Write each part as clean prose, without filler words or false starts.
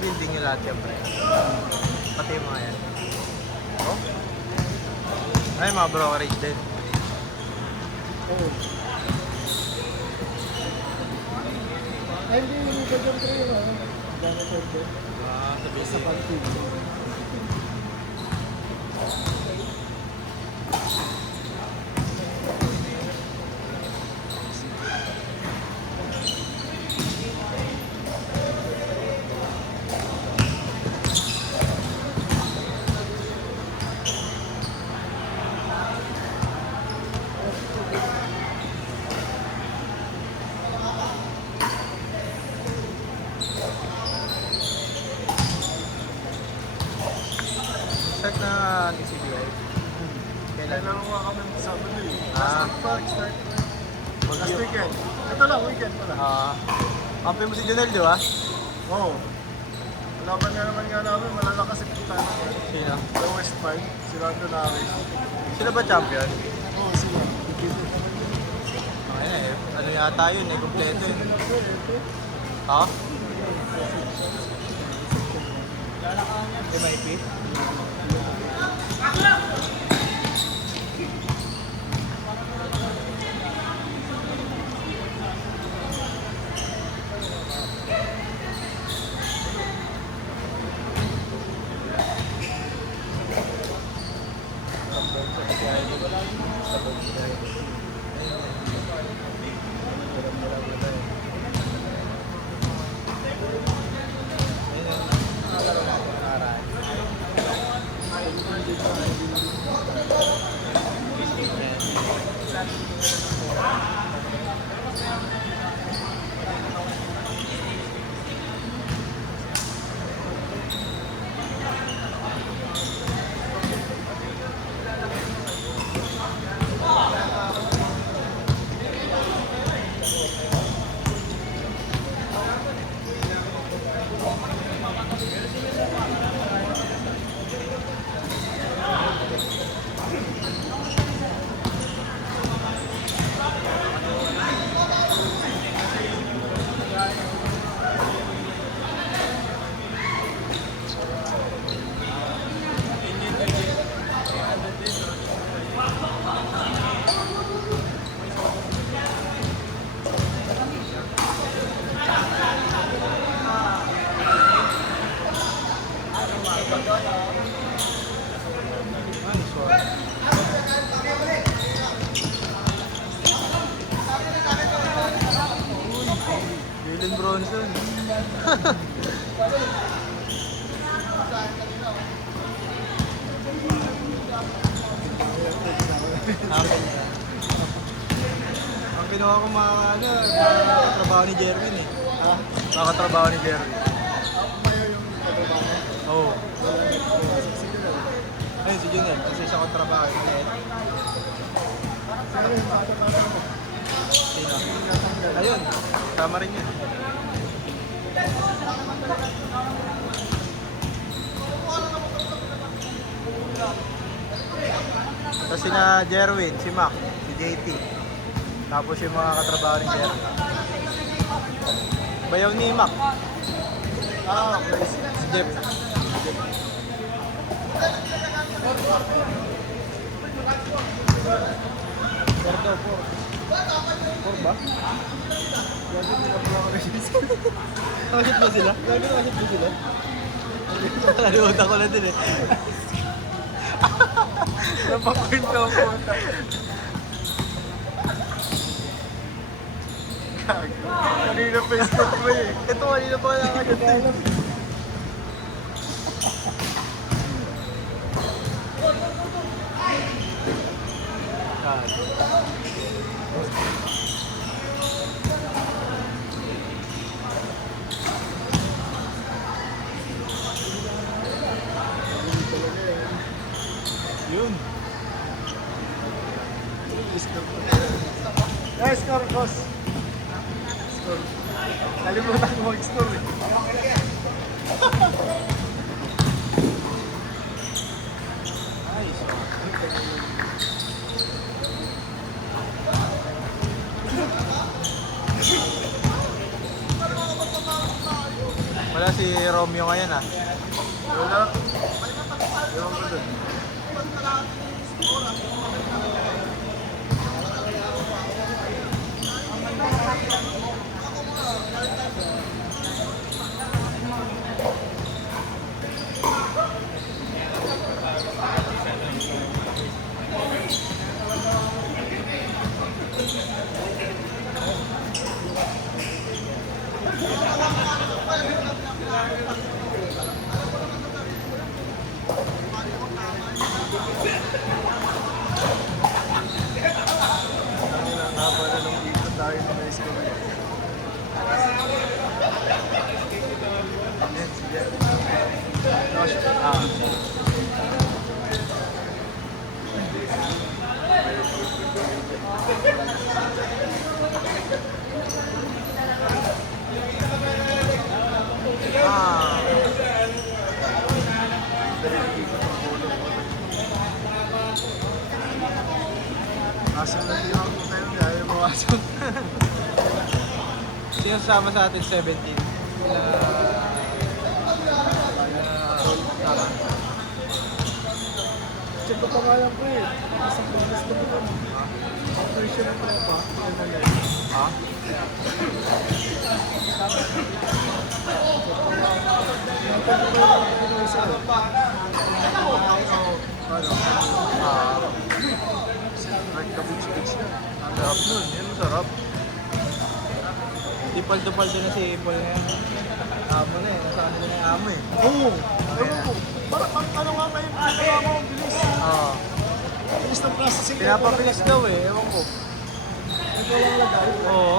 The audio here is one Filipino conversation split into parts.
building nyo lahat siyempre. Pati yung mga yan. Oh? Ay, mga brokerage din. Oo. Ay, hindi ba dyan pre yung ano? Janitor ko. Sabi Sa pag-tube. Start na ni CBI. Kailan? Kailangan ko kami sa Sabado eh. Ah. Start. Last Bagyo. weekend. Ito lang, weekend pala. Kampi mo si Jonel, di ba? Oo. Laban nga naman nga namin, malalakas yung kita namin. Sino? Lowest five, si Rando Naris. Sino ba champion? Oo, sila. Ayun eh. Ano yata yun eh. Kompleto yun. Ha? MIP? Nice one. Jalen Bronson. Ang kinuha ko mga katrabaho ni Jerwin eh. Ha? Mga katrabaho ni Jerwin. Mayo yung katrabaho. Oo. Sige lang. Ayun si Junel, kasi siya katrabaho. Sige yung katrabaho mo. Sino? Ayun, tama rin yun. Tapos sina Jerwin, si Mac, si JT. Tapos yung mga katrabaho ni Jerwin. Bayaw ni Mac, Ah, okay. si Jeff. Four daw, four. Four ba? Lagi nila pala ako naisip. Nakashit ba sila? Lagi nakasip ko sila. Nakalimutan ko na din eh. Napakwento ako. Gago. Kanina pa yung stop mo eh. Ito, kanina pa nakakaganda eh. Yun. Score, boss. Score. Kalimutan ko mag-score eh. Nice. Wala si Romeo ngayon ah. Wala. Ewan ko dun. Haba na nung ikot tayo sa high school. Yes, yes. Ah. Asa na din ako tayo dahil mawasok. Sino sama sa atin 17? Tama. Check ko pa nga lang po eh. Isang bonus ko pa. Operation ng tropa. Yan na yan. Ha? Ano? Ah. Nagka-beach-beach na. Ang sarap nun. Yan ang sarap. Di paldo-paldo na si Apple na yan. Amo na eh. Nasa kanila na yung amo eh. Oo! Ewan ko. Parang ano nga ngayon? Ginagawa mo ang bilis. Oo. Bilis ng processing. Pinapabilis daw eh. Ewan ko. Ikaw lang lagay. Oo.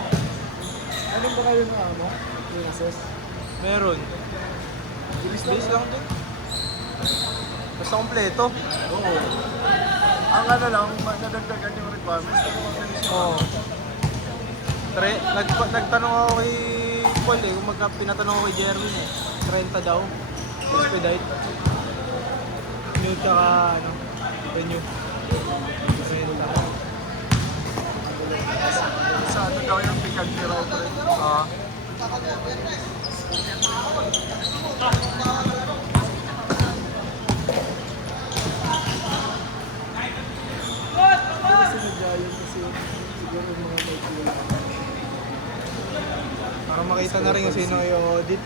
Anong ba kayo na ano? Pinases? Meron. Bilis Bilis lang din. Basta kompleto. Oo. Ang ano lang, nadagdagan yung requirements. Pero mabilis yun. Oo. Nagtanong ako kay Paul eh, kung pinatanong ako kay Jerwin eh. 30 daw. Expedite. New tsaka ano, renew. 30. Sa ano daw yung pick and route rin. Ah. Sinadya yun kasi siguro yung mga may kulang. Para makita na rin kung sino yung audit.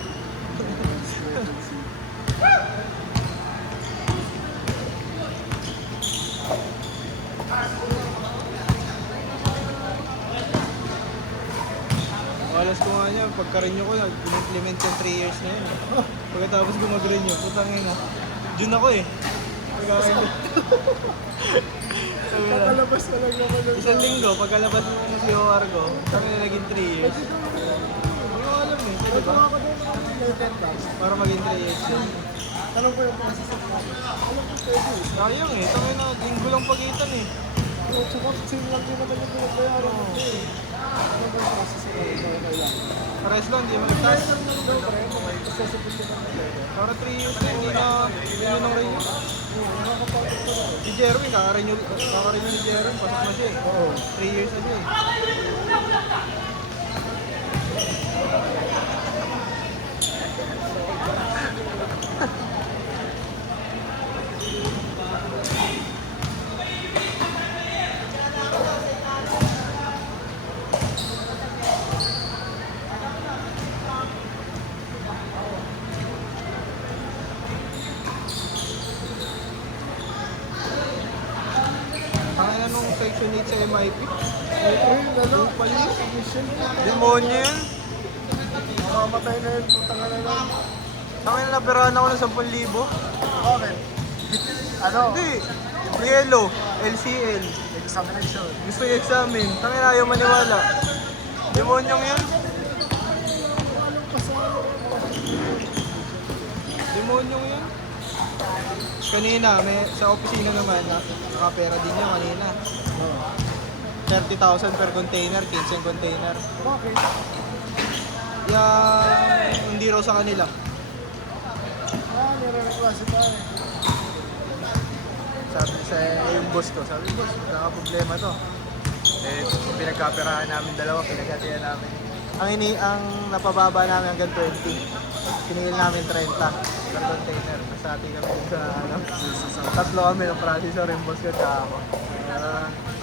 Alas ko nga niya, pagka-renew ko, in-implement yung 3 years na yun. Pagkatapos ko mag-renew, putang ina. June ako eh. Pagkakain Kakalabas na lang naman ng Isang linggo, pagkalabas mo ng COR ko, kami na naging 3 years. Hindi ko alam eh, pwede ba? ako din ng letter tax. Para maging 3 years yun. Tanong ko yung process of money. Alam ko pwede eh. Sayang eh, tangay na, linggo lang pagitan eh. Oo, tsaka same lang din naman yung pinagbayaran ko eh. Ano ba yung process of money? Kailangan. Pares lang, di mag-task. Siyempre, kasi sa pagkipan ng letter. Para 3 years na, hindi na nang renew. Oo, nakakapagod ko na. Si Jerwin, kaka-renew ni Jerwin, pasok na siya eh. Oo. 3 years na siya eh. Tangay na nung section 8 sa MIP. Ayun, ano? Palis. Mission. Demonyo yun. Mamamatay na yun. Putang na lang. Tangay na napirahan ako ng 10,000. Bakit? Ano? Hindi. Yellow. LCL. Examination. Gusto i-examine. Tangay na ayaw maniwala. Demonyong yun. Anong pasado? Demonyong yun. Kanina, sa opisina naman, nakapera din niya kanina. 30,000 per container, 15 container. Bakit? Hindi raw sa kanila. Nire-reclassify. Sabi sa yung boss ko, sabi boss, naka-problema to. Eh, pinagkaperahan namin dalawa, pinagkatiyan namin. Ang napababa namin hanggang 20. Pinigil namin 30 per container. Nasati kami dun sa ano. Tatlo kami ng processor, yung boss ko tsaka ako.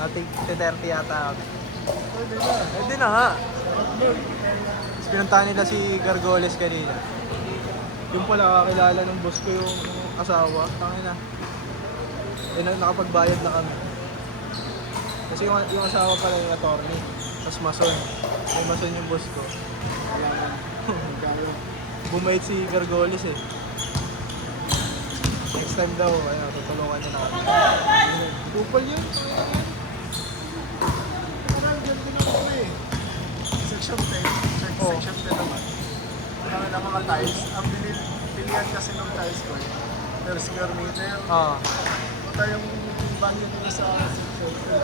Ating 30 yata kami. Pwede na. Hindi na nga. Sarap nun. Tapos pinuntahan nila si Gargoles kanina. Yung pala kakilala ng boss ko yung asawa. Tangin na. Nakapagbayad na kami. Kasi yung asawa pala yung attorney. Tapos mason. May mason yung boss ko. Yaman. Magkano? Bumait si Gargoles eh. Next time daw, ayun, tutulungan niya na kami. Kupal yun. Parang ganito na ako eh. Section 10. Oo. Section 10 naman. Ang mga tiles. Ang pilihan kasi ng tiles ko eh. Per square meter. Ah. Punta yung value nila sa section 10.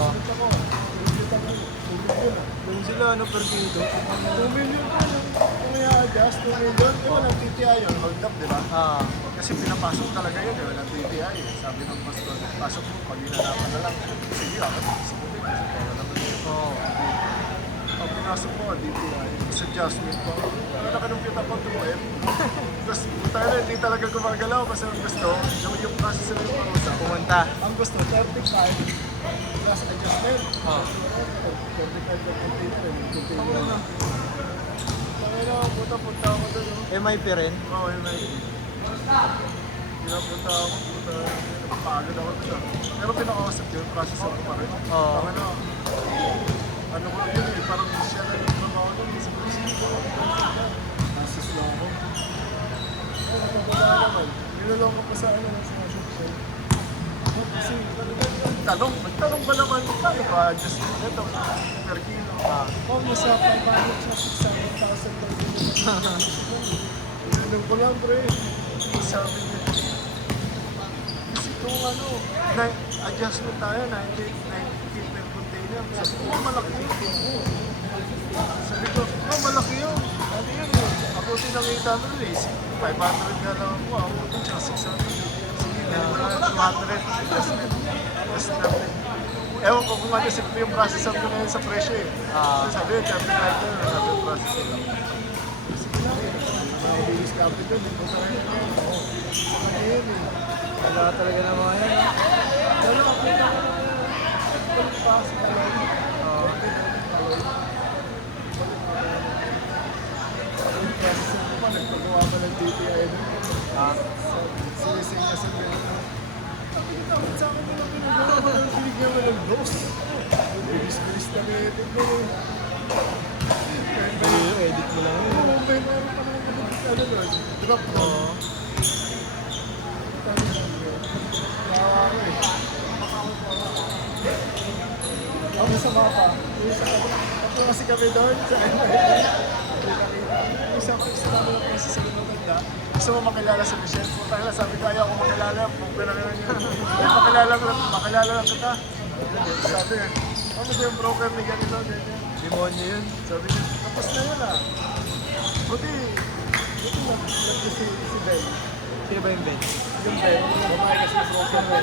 Ah. Punta ko. Punta ko. Doon sila, ano, per kilo. 2 million pa. Kung may adjust, 2 million. Eh, walang TTI yun. Hold up, di ba? Ah. Kasi pinapasok talaga yun, eh. Walang TTI. Eh. Sabi ng pastor, pasok mo, pag hinanapan na lang. Sige, ako. Sige, kasi pera naman yun. Oo. Pag pinasok mo, DTI. Sa adjustment ko. Ano ka nung kita ko 2M? Tapos, tayo na, hindi talaga gumagalaw kasi ang gusto, yung process na yung parusa. Pumunta. Ang gusto, 35 plus adjustment. Ah. 35 plus container. Punta ako doon. Oh. MIP rin. Oo, yun na yun. Pinapunta ako, napapagod ako doon. Pero pinakausap yun, processor ko pa rin. Oo. Ano ko yun eh, parang siya na yung trabaho doon. Process lang ako. Ay, napapala naman. Nilolong ko pa sa ano, sa section. Kasi, magtanong ba naman, paano ba adjust ito per kilo? Oh, nasa 500 sa 600,000 per kilo. Nilolong ko lang, pre. Sabi niya. Kasi kung ano, adjustment tayo, 90 per container. Sabi ko, malaki yun. Sabi ko, malaki yun. Ano yun? Ako tinangita nun eh. 500 nga lang ako. Ako din siya, 600. Sige, ganun mo lang 200 adjustment. Tapos namin. Ewan ko kung ano simple yung processor ko na yun sa presyo eh. Sabi yun, calculator, sabi yung processor lang. Sige lang eh. Mabilis capital, hindi ko sa rin yun. Sa kanya yun eh. Wala talaga ng mga yan. Pero ako na ako na yung pa sa kalay. Yung processor ko pa, nagpagawa pa ng DTI nun. Sinising na sa ganyan. Nakita ko sa akin nila pinagawa ko ng binigyan mo ng boss. Bilis-bilis na ito ko. Edit mo lang yun. Meron pa naman ano doon. Drop na. Oo. Yawa ko eh. Ako sa mapa. Ako kasi kami doon sa isa namin lang kasi sa Lunoganda. Gusto mo makilala sa Michelle? Punta lang, sabi ko ayaw ko makilala. Pinakilala niya. Makilala lang kita. Sabi niya, ano ba yung broker ni ganito? Demonyo yun. Sabi niya, tapos na yun ah. Buti lang si Ben. Sino ba yung Ben? Yung Ben, yung babae kasi broker mo.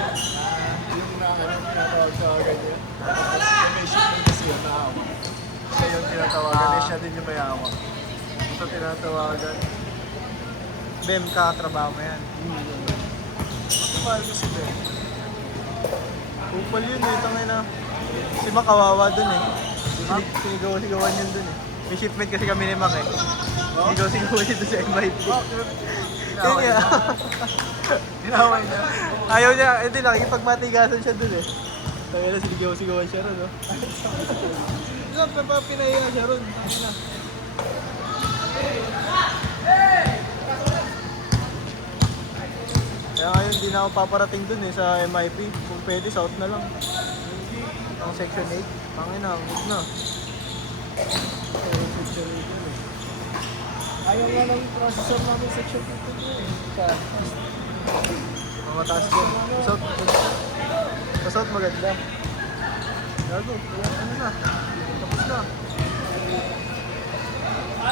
Yung tinatawag sa ganyan. Tapos may shipment kasi yun naawa. Siya yung tinatawagan, siya din yung may awa. Ito tinatawagan. Bem, kakatrabaho mo yan. Mahal ko si Ben. Kupal yun eh, tangin na. Si Mac kawawa dun eh. Sinigaw-sigawan yun dun eh. May shipment kasi kami ni Mac eh. Sinigaw-sigawan yun dun sa MIT. Yun niya. Tinaway niya. Ayaw niya, hindi lang, ipagmatigasan siya dun eh. Tangin na, sinigaw-sigawan siya ron, no? Pinahinga siya ron. Tangin na. Kaya ngayon, hindi na ako paparating dun eh sa MIP. Kung pwede, south na lang. Ang section 8. Tangin na, huwag na. Ayaw nga ng processor namin section 2 eh. Ang mataas ko. South, sa south maganda. Gago, ano na.